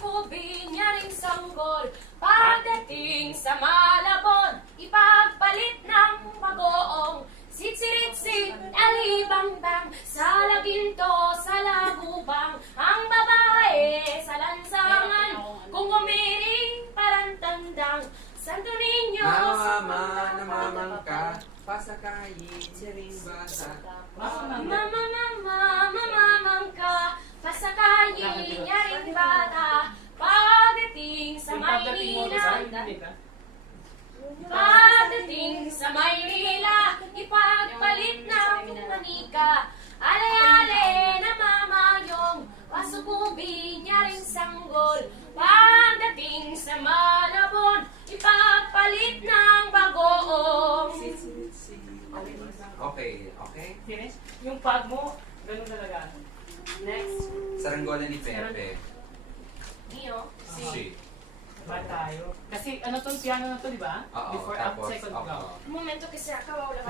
Pasukubin niya ring sanggol. Pagdating sa Malabon, ipagpalit ng bagoong. Sitsiritsit, alibang-bang, sa laginto, sa lagubang. Ang babae sa lansangan, kung umiring parang tandang. Santo Niño, Mama, namamang ka, pasakayin niya ring bata. mamamang ka, pasakayin niya ring bata. Pagdating sa Maynila, ipagpalit ng manika. Ale-ale na mamayong, pasukubin niya ring sanggol. Pagdating sa Malabon, ipagpalit ng bagoong. Okay, okay. Finish? Yung pag mo, ganun talaga. Next. Saranggola ni Pepe. Niyo, Si. Ba tayo? Kasi ano tong piano na to, di ba? Oo, Before tapos, second oo. go. un momento che si accava la